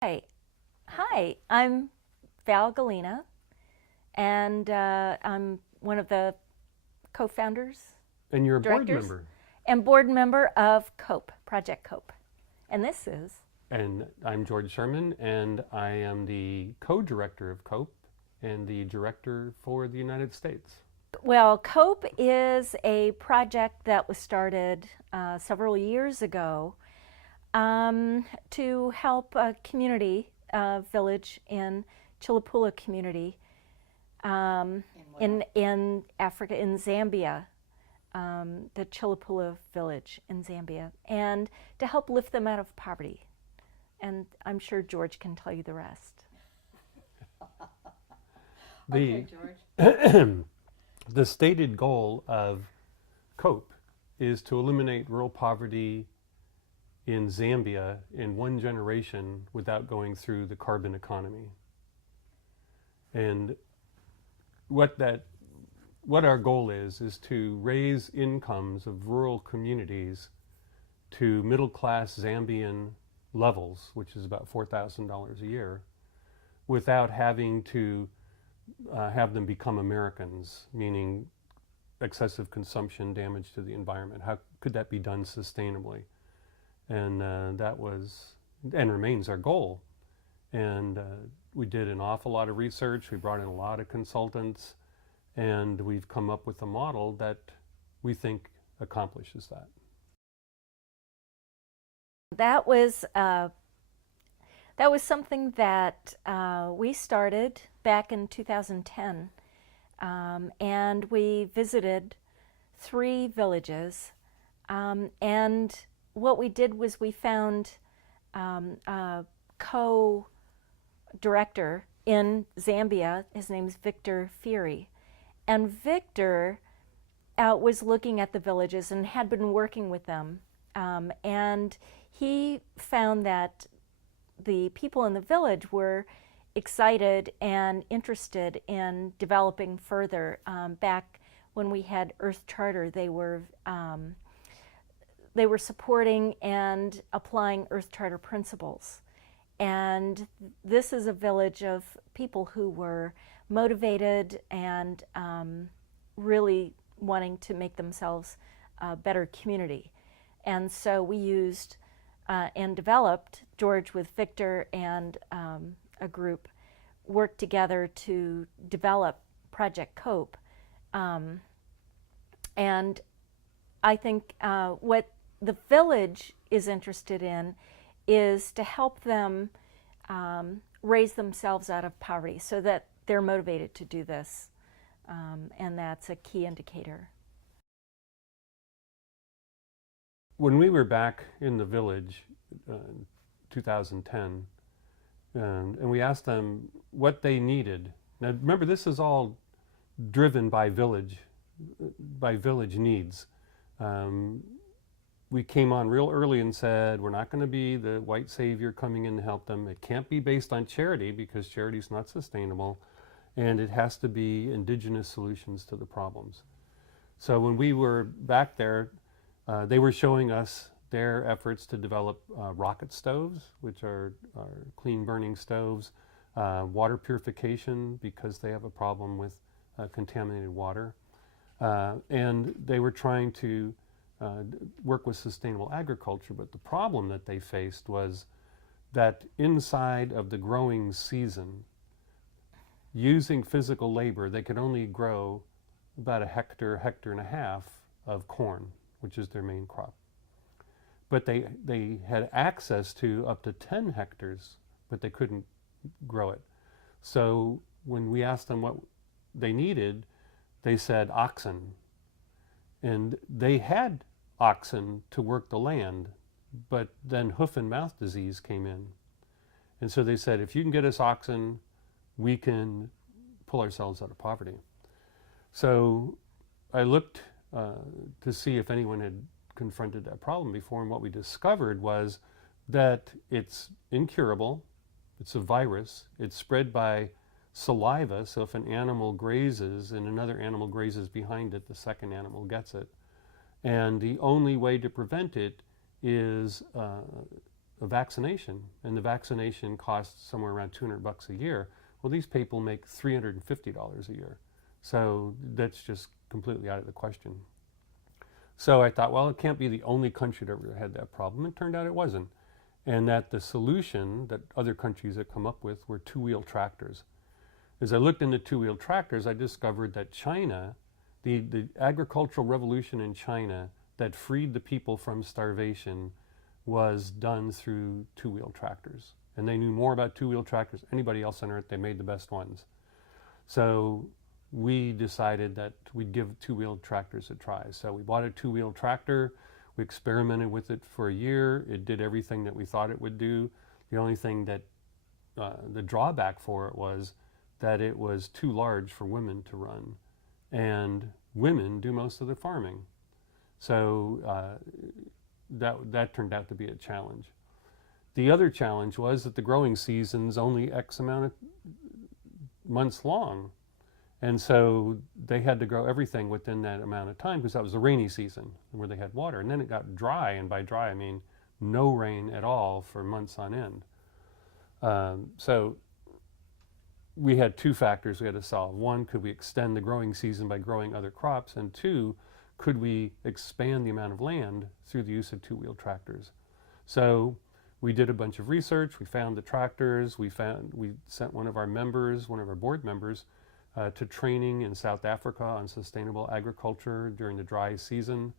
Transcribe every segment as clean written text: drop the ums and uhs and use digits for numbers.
Hi, I'm Gallina, and I'm one of the co-founders, And you're a board directors, member. and board member of COPE, Project COPE. And this is, And I'm George Sherman, and I am the co-director of COPE and the director for the United States. well, COPE is a project that was started several years ago to help a community, village in Chilapula community in Africa, in Zambia, the Chilapula village in Zambia, and to help lift them out of poverty. And I'm sure George can tell you the rest. The, Okay, George. the stated goal of COPE is to eliminate rural poverty in Zambia in one generation without going through the carbon economy. And what our goal is to raise incomes of rural communities to middle class Zambian levels, which is about $4,000 a year, without having to have them become Americans, meaning excessive consumption, damage to the environment. How could that be done sustainably? And that was and remains our goal. And we did an awful lot of research. We brought in a lot of consultants, and we've come up with a model that we think accomplishes that. That was uh, that was something that we started back in 2010, and we visited 3 villages, and what we did was we found a co-director in Zambia. His name's Victor Fury, and Victor was looking at the villages and had been working with them, and he found that the people in the village were excited and interested in developing further. Back when we had Earth Charter, they were supporting and applying Earth Charter principles. And this is a village of people who were motivated and really wanting to make themselves a better community. And so we used and developed, George with Victor and a group, worked together to develop Project COPE. And I think what the village is interested in is to help them raise themselves out of poverty so that they're motivated to do this. And that's a key indicator. When we were back in the village in 2010, and we asked them what they needed. Now remember, this is all driven by village needs. We came on real early and said, we're not going to be the white savior coming in to help them. It can't be based on charity because charity is not sustainable, and it has to be indigenous solutions to the problems. So when we were back there, they were showing us their efforts to develop rocket stoves, which are clean burning stoves, water purification because they have a problem with contaminated water. And they were trying to work with sustainable agriculture, but the problem that they faced was that inside of the growing season, using physical labor, they could only grow about a hectare and a half of corn, which is their main crop. But they had access to up to 10 hectares, but they couldn't grow it. So when we asked them what they needed, they said oxen. And they had oxen to work the land, but then hoof and mouth disease came in. And so they said, if you can get us oxen, we can pull ourselves out of poverty. So I looked to see if anyone had confronted that problem before, and what we discovered was that it's incurable, it's a virus, it's spread by saliva, so if an animal grazes and another animal grazes behind it, the second animal gets it. And the only way to prevent it is a vaccination, and the vaccination costs somewhere around $200 a year. Well, these people make $350 a year. So that's just completely out of the question. So I thought, well, it can't be the only country that ever had that problem. It turned out it wasn't. And that the solution that other countries had come up with were two-wheel tractors. As I looked into two-wheel tractors, I discovered that China, the agricultural revolution in China that freed the people from starvation, was done through two-wheel tractors. And they knew more about two-wheel tractors than anybody else on earth. They made the best ones. So we decided that we'd give two-wheel tractors a try. So we bought a two-wheel tractor. We experimented with it for a year. It did everything that we thought it would do. The only thing that, the drawback for it was that it was too large for women to run. And women do most of the farming. So that turned out to be a challenge. The other challenge was that the growing season's only X amount of months long. And so they had to grow everything within that amount of time because that was the rainy season where they had water. And then it got dry, and by dry I mean no rain at all for months on end. So we had two factors we had to solve. One, could we extend the growing season by growing other crops? And two, could we expand the amount of land through the use of two-wheel tractors? So we did a bunch of research. We found the tractors. We sent one of our board members, to training in South Africa on sustainable agriculture during the dry season.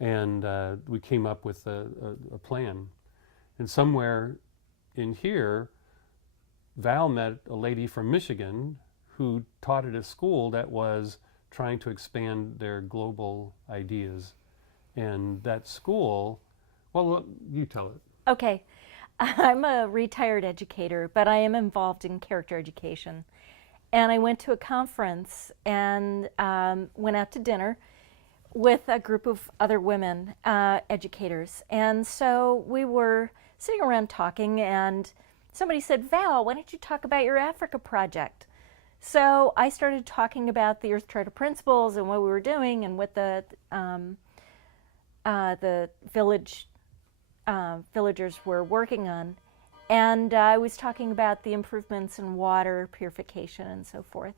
And we came up with a plan. And somewhere in here, Val met a lady from Michigan who taught at a school that was trying to expand their global ideas. And that school, well, you tell it. Okay. I'm a retired educator, but I am involved in character education. And I went to a conference and went out to dinner with a group of other women educators. And so we were sitting around talking, and somebody said, Val, why don't you talk about your Africa project? So I started talking about the Earth Charter principles and what we were doing and what the villagers were working on. And I was talking about the improvements in water purification and so forth.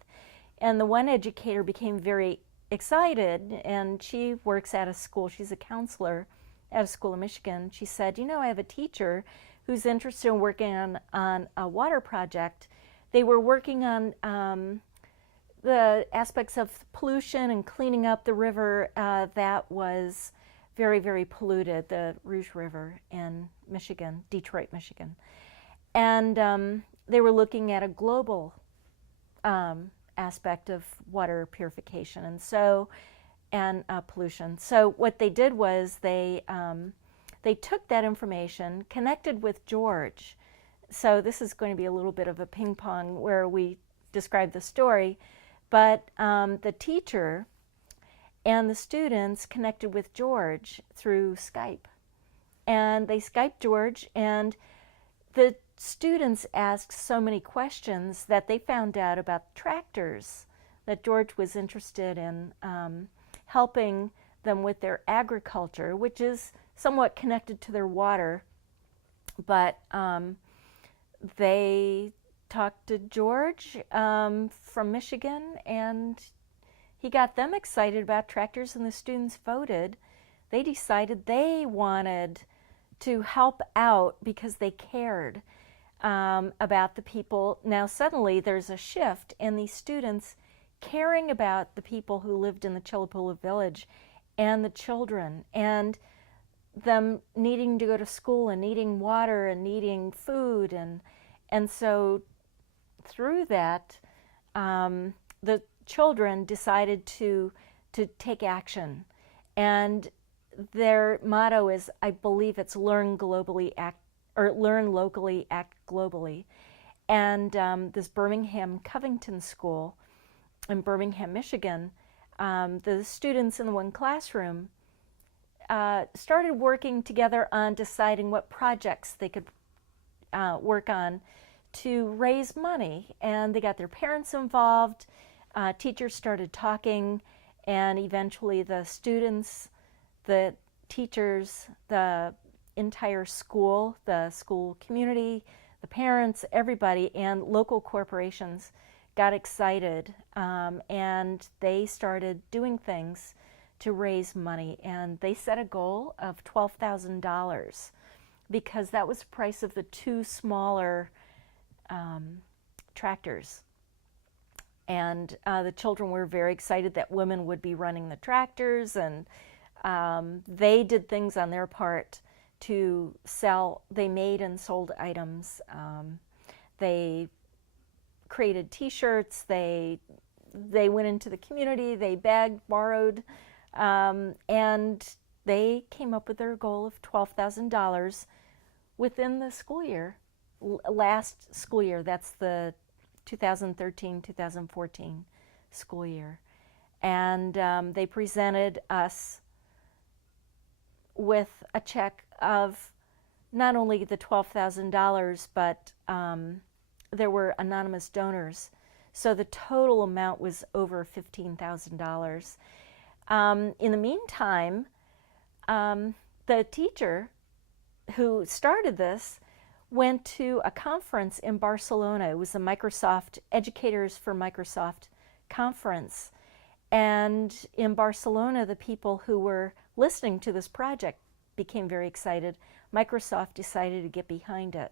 And the one educator became very excited, and she works at a school. She's a counselor at a school in Michigan. She said, you know, I have a teacher who's interested in working on a water project. They were working on the aspects of pollution and cleaning up the river that was very, very polluted, the Rouge River in Michigan, Detroit, Michigan. And they were looking at a global aspect of water purification and pollution. So what they did was they took that information, connected with George. So this is going to be a little bit of a ping pong where we describe the story, but the teacher and the students connected with George through Skype. And they Skyped George, and the students asked so many questions that they found out about tractors, that George was interested in helping them with their agriculture, which is somewhat connected to their water. But they talked to George from Michigan, and he got them excited about tractors, and the students voted. They decided they wanted to help out because they cared about the people. Now suddenly there's a shift in these students caring about the people who lived in the Chilapula village and the children, and them needing to go to school and needing water and needing food, and so through that the children decided to take action. And their motto is, I believe it's learn locally, act globally. And this Birmingham Covington School in Birmingham, Michigan, the students in the one classroom started working together on deciding what projects they could work on to raise money. And they got their parents involved, teachers started talking, and eventually the students, the teachers, the entire school, the school community, the parents, everybody, and local corporations got excited, and they started doing things to raise money. And they set a goal of $12,000 because that was the price of the two smaller tractors. And the children were very excited that women would be running the tractors, and they did things on their part to sell. They made and sold items. They created T-shirts. They went into the community. They begged, borrowed, and they came up with their goal of $12,000 within the school year, last school year. That's the 2013-2014 school year. And they presented us with a check of not only the $12,000, but there were anonymous donors. So the total amount was over $15,000. In the meantime, the teacher who started this went to a conference in Barcelona. It was the Microsoft Educators for Microsoft conference. And in Barcelona, the people who were listening to this project became very excited. Microsoft decided to get behind it.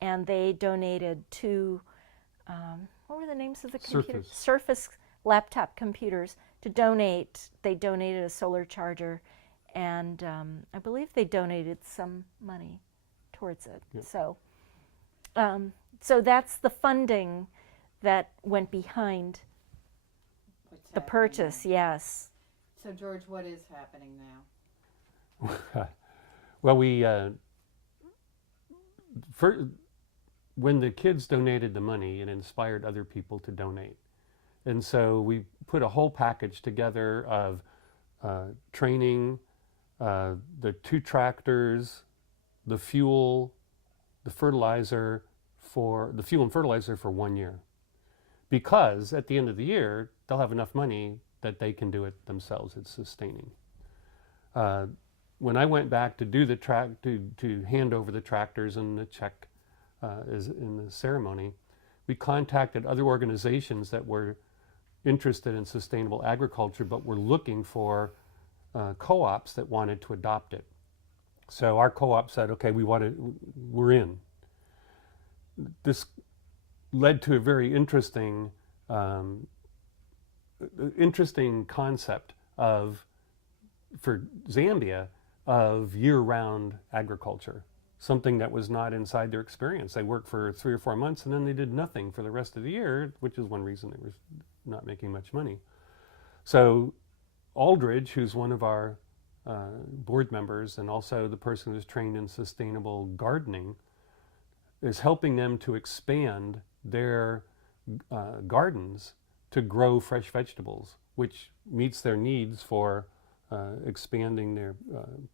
And they donated two, what were the names of the computers? Surface laptop computers to donate. They donated a solar charger, and I believe they donated some money towards it. Yep. So that's the funding that went behind the purchase. Yes. So George, what is happening now? Well, when the kids donated the money, it inspired other people to donate. And so we put a whole package together of training, the two tractors, the fuel, the fertilizer the fuel and fertilizer for 1 year. Because at the end of the year, they'll have enough money that they can do it themselves. It's sustaining. When I went back to do the to hand over the tractors and the check is in the ceremony, we contacted other organizations that were interested in sustainable agriculture, but were looking for co-ops that wanted to adopt it. So our co-op said, okay, we're in. This led to a very interesting concept for Zambia of year-round agriculture, something that was not inside their experience. They worked for 3 or 4 months and then they did nothing for the rest of the year, which is one reason they were not making much money. So Aldridge, who's one of our board members and also the person who's trained in sustainable gardening, is helping them to expand their gardens to grow fresh vegetables, which meets their needs for expanding their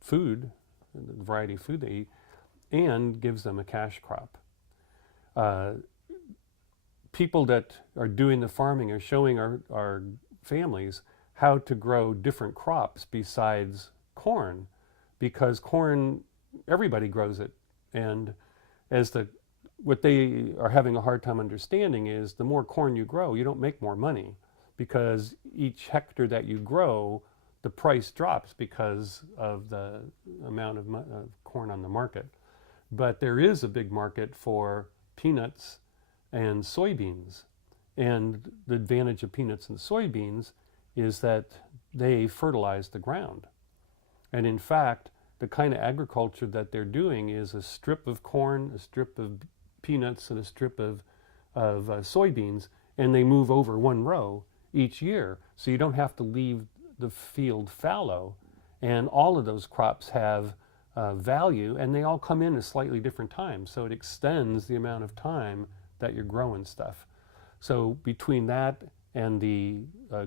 food, the variety of food they eat, and gives them a cash crop. People that are doing the farming are showing our families how to grow different crops besides corn, because corn, everybody grows it. And what they are having a hard time understanding is the more corn you grow, you don't make more money, because each hectare that you grow, the price drops because of the amount of corn on the market. But there is a big market for peanuts and soybeans. And the advantage of peanuts and soybeans is that they fertilize the ground. And in fact, the kind of agriculture that they're doing is a strip of corn, a strip of peanuts, and a strip of soybeans, and they move over one row each year. So you don't have to leave the field fallow. And all of those crops have value, and they all come in at slightly different times. So it extends the amount of time that you're growing stuff. So between that and the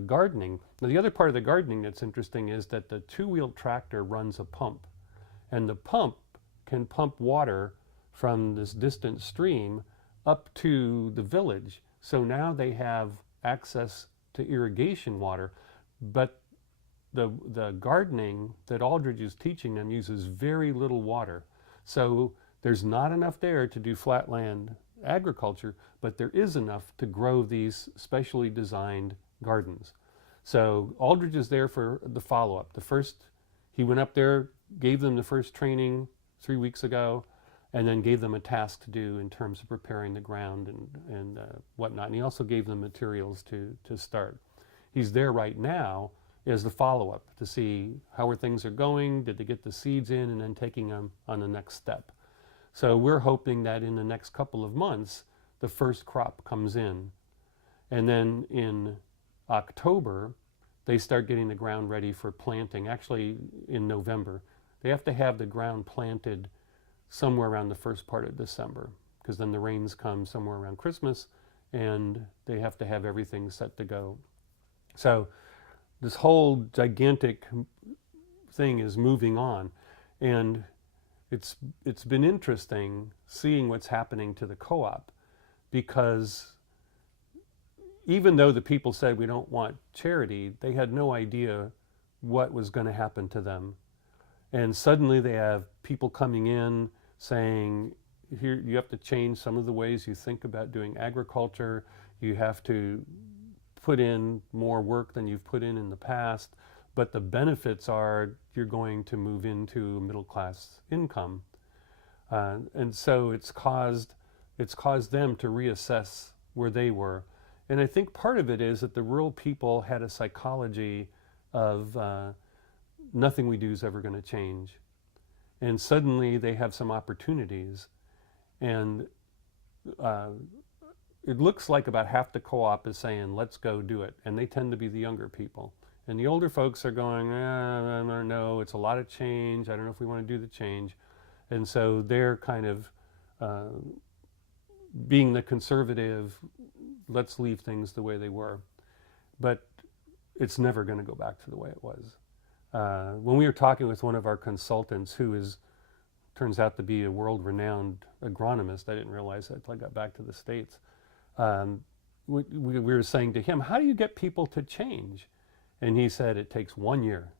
gardening, now the other part of the gardening that's interesting is that the two-wheel tractor runs a pump, and the pump can pump water from this distant stream up to the village. So now they have access to irrigation water, but the gardening that Aldridge is teaching them uses very little water. So there's not enough there to do flatland agriculture, but there is enough to grow these specially designed gardens. So Aldridge is there for the follow-up. He went up there, gave them the first training 3 weeks ago, and then gave them a task to do in terms of preparing the ground and whatnot. And he also gave them materials to start. He's there right now as the follow-up to see how things are going, did they get the seeds in, and then taking them on the next step. So we're hoping that in the next couple of months, the first crop comes in. And then in October, they start getting the ground ready for planting. Actually, in November. They have to have the ground planted somewhere around the first part of December, because then the rains come somewhere around Christmas, and they have to have everything set to go. So this whole gigantic thing is moving on, and it's been interesting seeing what's happening to the co-op, because even though the people said we don't want charity, they had no idea what was going to happen to them. And suddenly they have people coming in saying, here, you have to change some of the ways you think about doing agriculture. You have to put in more work than you've put in the past. But the benefits are you're going to move into middle class income. And so it's caused them to reassess where they were. And I think part of it is that the rural people had a psychology of nothing we do is ever going to change. And suddenly they have some opportunities. And it looks like about half the co-op is saying, let's go do it. And they tend to be the younger people. And the older folks are going, I don't know, it's a lot of change. I don't know if we want to do the change. And so they're kind of being the conservative, let's leave things the way they were. But it's never going to go back to the way it was. When we were talking with one of our consultants, who turns out to be a world-renowned agronomist, I didn't realize that until I got back to the States, we were saying to him, how do you get people to change? And he said, it takes 1 year.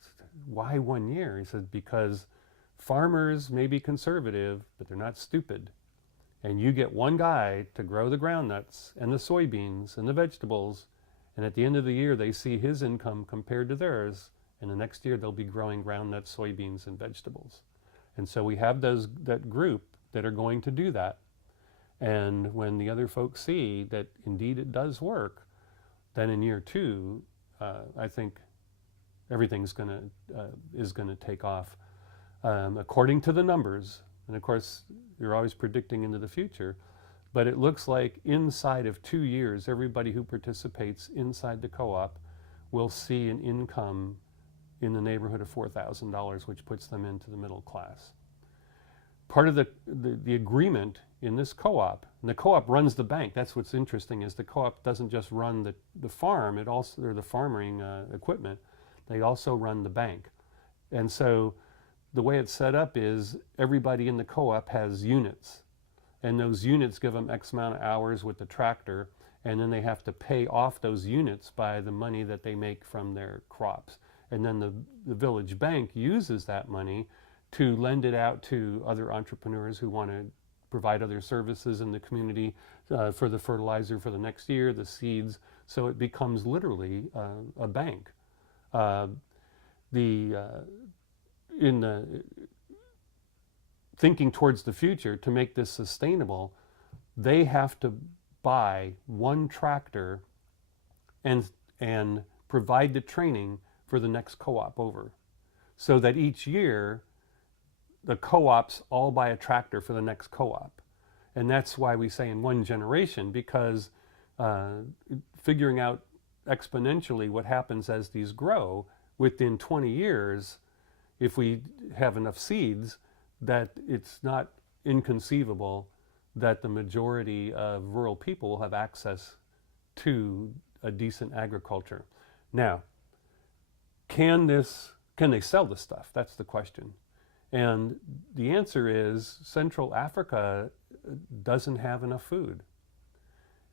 Said, why 1 year? He said, because farmers may be conservative, but they're not stupid. And you get one guy to grow the groundnuts and the soybeans and the vegetables, and at the end of the year, they see his income compared to theirs, and the next year they'll be growing groundnuts, soybeans, and vegetables. And so we have that group that are going to do that. And when the other folks see that indeed it does work, then in year 2, I think everything's is gonna take off according to the numbers. And of course, you're always predicting into the future, but it looks like inside of 2 years, everybody who participates inside the co-op will see an income in the neighborhood of $4,000, which puts them into the middle class. Part of the agreement in this co-op, and the co-op runs the bank. That's what's interesting, is the co-op doesn't just run the farm, or the farming equipment, they also run the bank. And so the way it's set up is everybody in the co-op has units, and those units give them X amount of hours with the tractor, and then they have to pay off those units by the money that they make from their crops. And then the village bank uses that money to lend it out to other entrepreneurs who want to provide other services in the community, for the fertilizer for the next year, the seeds. So it becomes literally a bank. Thinking towards the future, to make this sustainable, they have to buy one tractor and provide the training for the next co-op over, so that each year the co-ops all buy a tractor for the next co-op. And that's why we say in one generation, because figuring out exponentially what happens as these grow, within 20 years, if we have enough seeds, that it's not inconceivable that the majority of rural people will have access to a decent agriculture. Now, can they sell this stuff? That's the question. And the answer is Central Africa doesn't have enough food.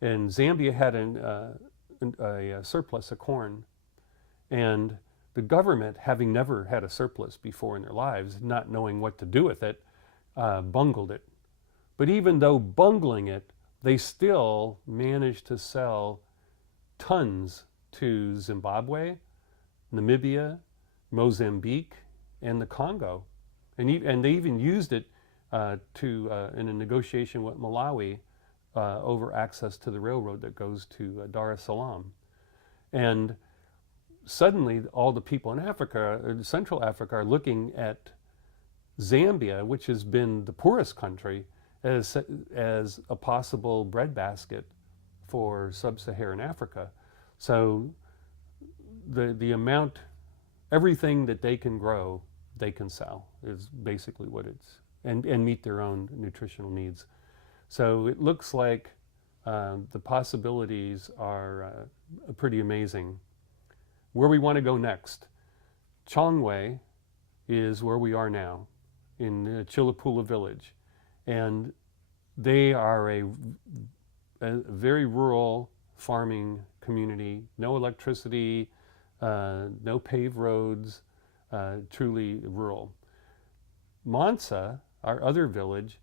And Zambia had a surplus of corn. And the government, having never had a surplus before in their lives, not knowing what to do with it, bungled it. But even though bungling it, they still managed to sell tons to Zimbabwe, Namibia, Mozambique, and the Congo. And they even used it in a negotiation with Malawi over access to the railroad that goes to Dar es Salaam. And suddenly all the people in Africa, Central Africa, are looking at Zambia, which has been the poorest country, as a possible breadbasket for sub-Saharan Africa. So the amount, everything that they can grow, they can sell, is basically what it's, and meet their own nutritional needs. So it looks like the possibilities are pretty amazing. Where we want to go next, Chongwei is where we are now, in Chilapula village. And they are a very rural farming community, no electricity, no paved roads, truly rural. Mansa, our other village,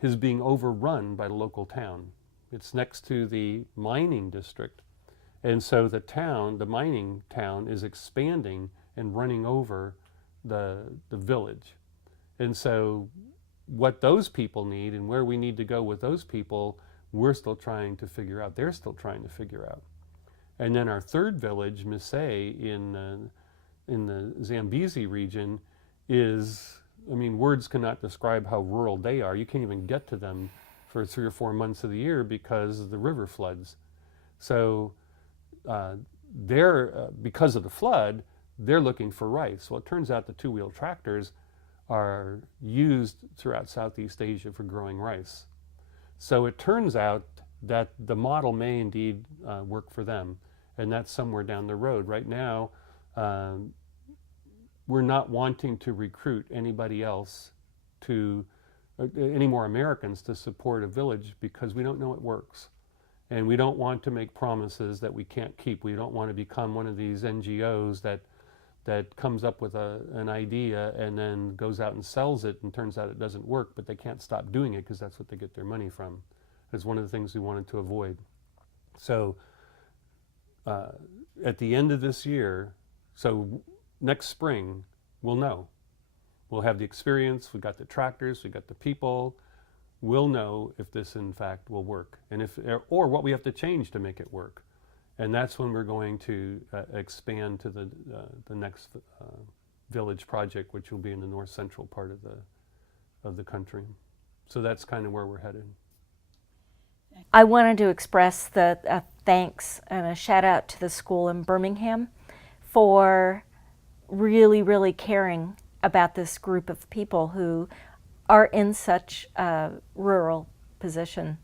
is being overrun by the local town. It's next to the mining district. And so the mining town is expanding and running over the village. And so what those people need and where we need to go with those people, we're still trying to figure out. They're still trying to figure out. And then our third village, Misei, in the Zambezi region, is, I mean, words cannot describe how rural they are. You can't even get to them for 3 or 4 months of the year because the river floods. So because of the flood, they're looking for rice. Well, it turns out the two-wheel tractors are used throughout Southeast Asia for growing rice. So it turns out that the model may indeed work for them, and that's somewhere down the road. Right now, we're not wanting to recruit anybody else any more Americans to support a village because we don't know it works. And we don't want to make promises that we can't keep. We don't want to become one of these NGOs that comes up with an idea and then goes out and sells it and turns out it doesn't work, but they can't stop doing it because that's what they get their money from. It's one of the things we wanted to avoid. So at the end of this year, so next spring, we'll know. We'll have the experience, we've got the tractors, we've got the people. We'll know if this in fact will work, and or what we have to change to make it work. And that's when we're going to expand to the next village project, which will be in the north central part of the country. So that's kind of where we're headed. I wanted to express the thanks and a shout out to the school in Birmingham for really, really caring about this group of people who are in such a rural position.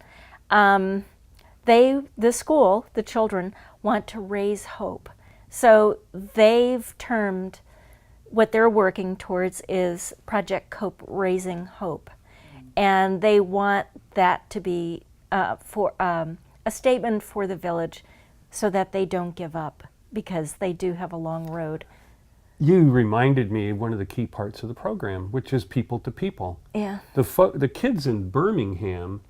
The school, the children, want to raise hope. So they've termed what they're working towards is Project Cope Raising Hope. And they want that to be for a statement for the village so that they don't give up, because they do have a long road. You reminded me of one of the key parts of the program, which is people to people. Yeah. The kids in Birmingham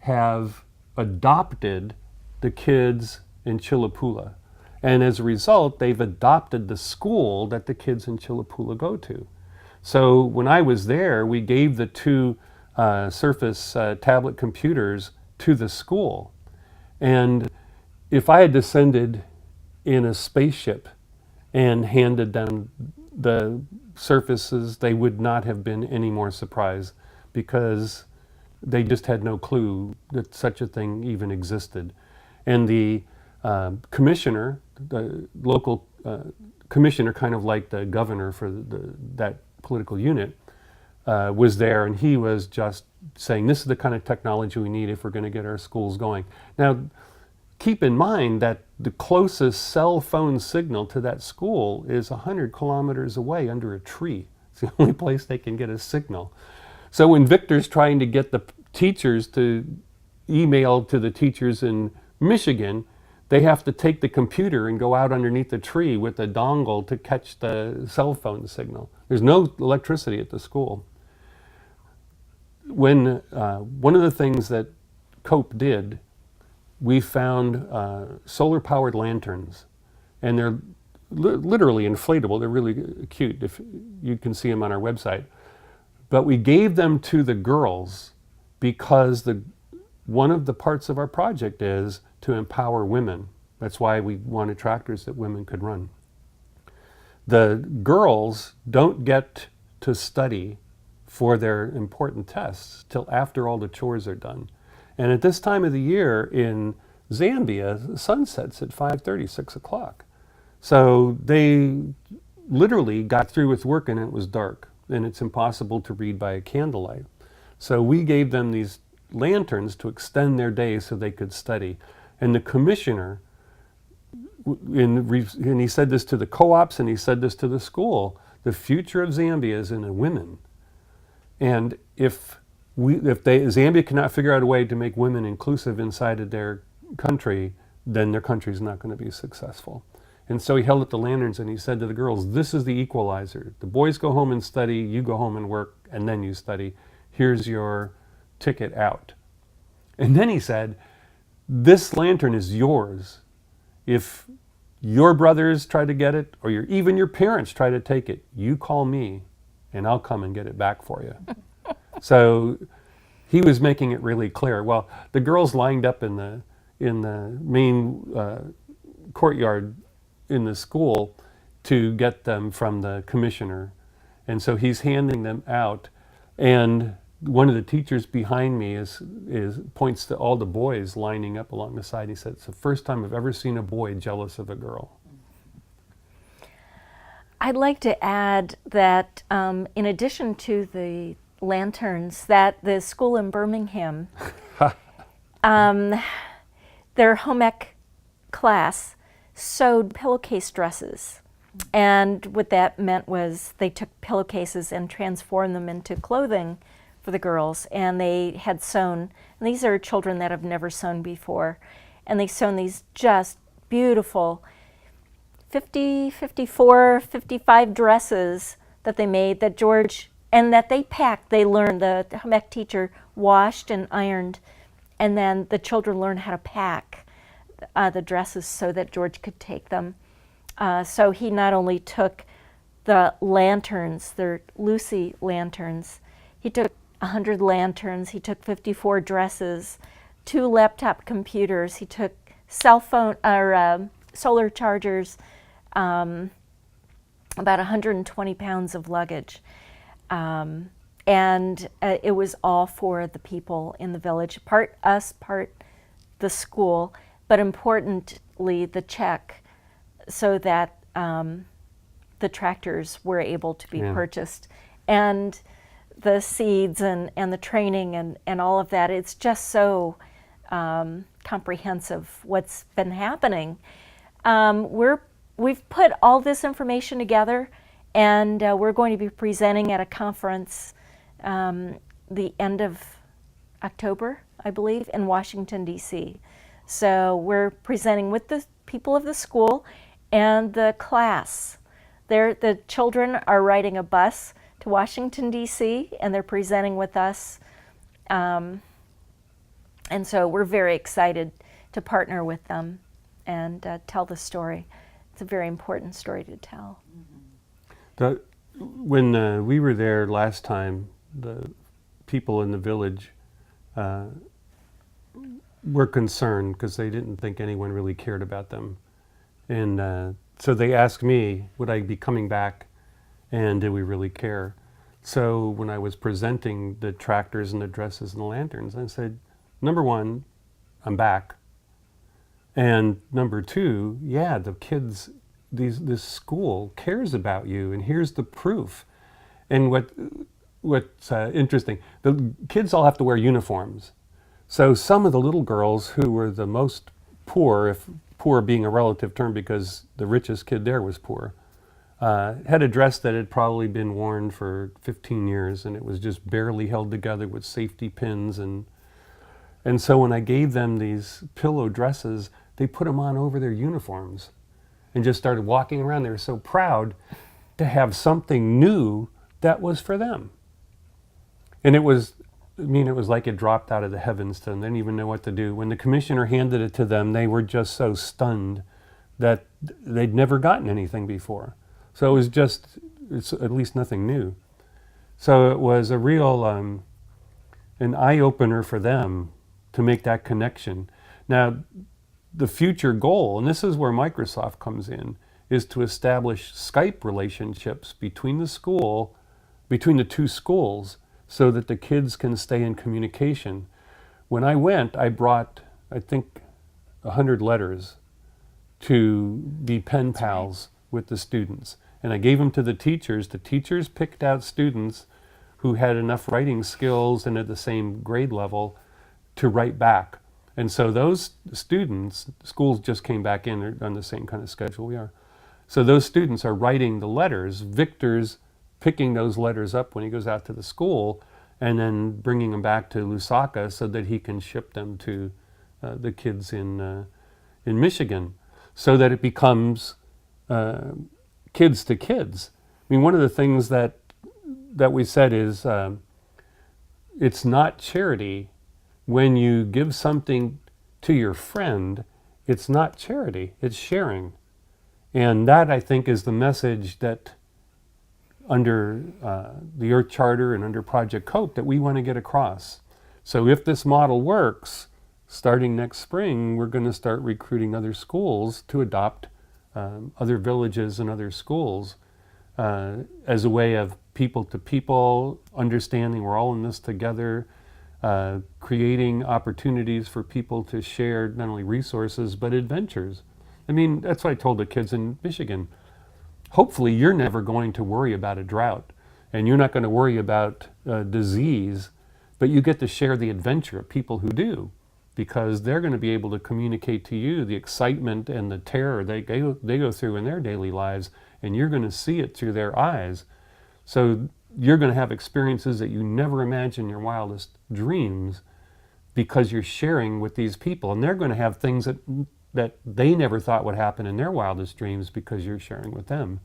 have adopted the kids in Chilapula. And as a result, they've adopted the school that the kids in Chilapula go to. So when I was there, we gave the 2 Surface tablet computers to the school. And if I had descended in a spaceship and handed them the Surfaces, they would not have been any more surprised, because they just had no clue that such a thing even existed. And the commissioner, the local commissioner, kind of like the governor for that political unit, was there, and he was just saying, this is the kind of technology we need if we're going to get our schools going. Now, keep in mind that the closest cell phone signal to that school is 100 kilometers away under a tree. It's the only place they can get a signal. So when Victor's trying to get the teachers to email to the teachers in Michigan, they have to take the computer and go out underneath the tree with a dongle to catch the cell phone signal. There's no electricity at the school. When one of the things that COPE did, we found solar-powered lanterns, and they're literally inflatable. They're really cute. If you can see them on our website. But we gave them to the girls because one of the parts of our project is to empower women. That's why we wanted tractors that women could run. The girls don't get to study for their important tests till after all the chores are done. And at this time of the year in Zambia, the sun sets at 5:30, 6 o'clock. So they literally got through with work and it was dark, and it's impossible to read by a candlelight. So we gave them these lanterns to extend their day so they could study. And the commissioner, and he said this to the co-ops and he said this to the school, the future of Zambia is in the women. And if Zambia cannot figure out a way to make women inclusive inside of their country, then their country is not going to be successful. And so he held up the lanterns and he said to the girls, this is the equalizer. The boys go home and study, you go home and work, and then you study. Here's your ticket out. And then he said, this lantern is yours. If your brothers try to get it, or even your parents try to take it, you call me and I'll come and get it back for you. So he was making it really clear. Well, the girls lined up in the main courtyard in the school to get them from the commissioner. And so he's handing them out. And one of the teachers behind me points to all the boys lining up along the side. He said, it's the first time I've ever seen a boy jealous of a girl. I'd like to add that in addition to the lanterns, that the school in Birmingham, their home ec class sewed pillowcase dresses. And what that meant was they took pillowcases and transformed them into clothing for the girls. And they had sewn, and these are children that have never sewn before, and they sewn these just beautiful 50, 54, 55 dresses that they made that George, and that they packed. They learned, the home ec teacher washed and ironed, and then the children learned how to pack the dresses so that George could take them. So he not only took the lanterns, they're Lucy lanterns, he took 100 lanterns, he took 54 dresses, 2 laptop computers, he took cell phone or solar chargers, about 120 pounds of luggage. And it was all for the people in the village, part us, part the school, but importantly the check, so that the tractors were able to be purchased. And the seeds and the training and all of that, it's just so comprehensive what's been happening. We've put all this information together, and we're going to be presenting at a conference the end of October, I believe, in Washington, D.C. So we're presenting with the people of the school and the class. The children are riding a bus to Washington, D.C., and they're presenting with us. And so we're very excited to partner with them and tell the story. It's a very important story to tell. When we were there last time, the people in the village were concerned because they didn't think anyone really cared about them. And so they asked me, would I be coming back, and did we really care? So when I was presenting the tractors and the dresses and the lanterns, I said, number one, I'm back. And number two, yeah, the kids, this school cares about you, and here's the proof. And what's interesting, the kids all have to wear uniforms. So some of the little girls who were the most poor, if poor being a relative term because the richest kid there was poor, had a dress that had probably been worn for 15 years, and it was just barely held together with safety pins. And so when I gave them these pillow dresses, they put them on over their uniforms and just started walking around. They were so proud to have something new that was for them. And it was, I mean, it was like it dropped out of the heavens to them. They didn't even know what to do. When the commissioner handed it to them, they were just so stunned that they'd never gotten anything before. So it was just, it's at least nothing new. So it was a real, an eye-opener for them to make that connection. Now, the future goal, and this is where Microsoft comes in, is to establish Skype relationships between the school, between the two schools, so that the kids can stay in communication. When I went, I brought, I think, 100 letters to be pen pals with the students. And I gave them to the teachers. The teachers picked out students who had enough writing skills and at the same grade level to write back. And so those students, schools just came back in, they're on the same kind of schedule we are. So those students are writing the letters. Victor's picking those letters up when he goes out to the school and then bringing them back to Lusaka so that he can ship them to the kids in Michigan, so that it becomes kids to kids. I mean, one of the things that we said is it's not charity when you give something to your friend. It's not charity, it's sharing. And that, I think, is the message that under the Earth Charter and under Project Cope that we want to get across. So if this model works, starting next spring, we're going to start recruiting other schools to adopt other villages and other schools as a way of people to people, understanding we're all in this together, creating opportunities for people to share not only resources but adventures. I mean, that's what I told the kids in Michigan. Hopefully you're never going to worry about a drought and you're not going to worry about disease, but you get to share the adventure of people who do, because they're going to be able to communicate to you the excitement and the terror they go through in their daily lives, and you're going to see it through their eyes. So you're going to have experiences that you never imagined in your wildest dreams because you're sharing with these people, and they're going to have things that they never thought would happen in their wildest dreams because you're sharing with them.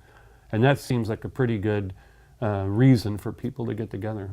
And that seems like a pretty good reason for people to get together.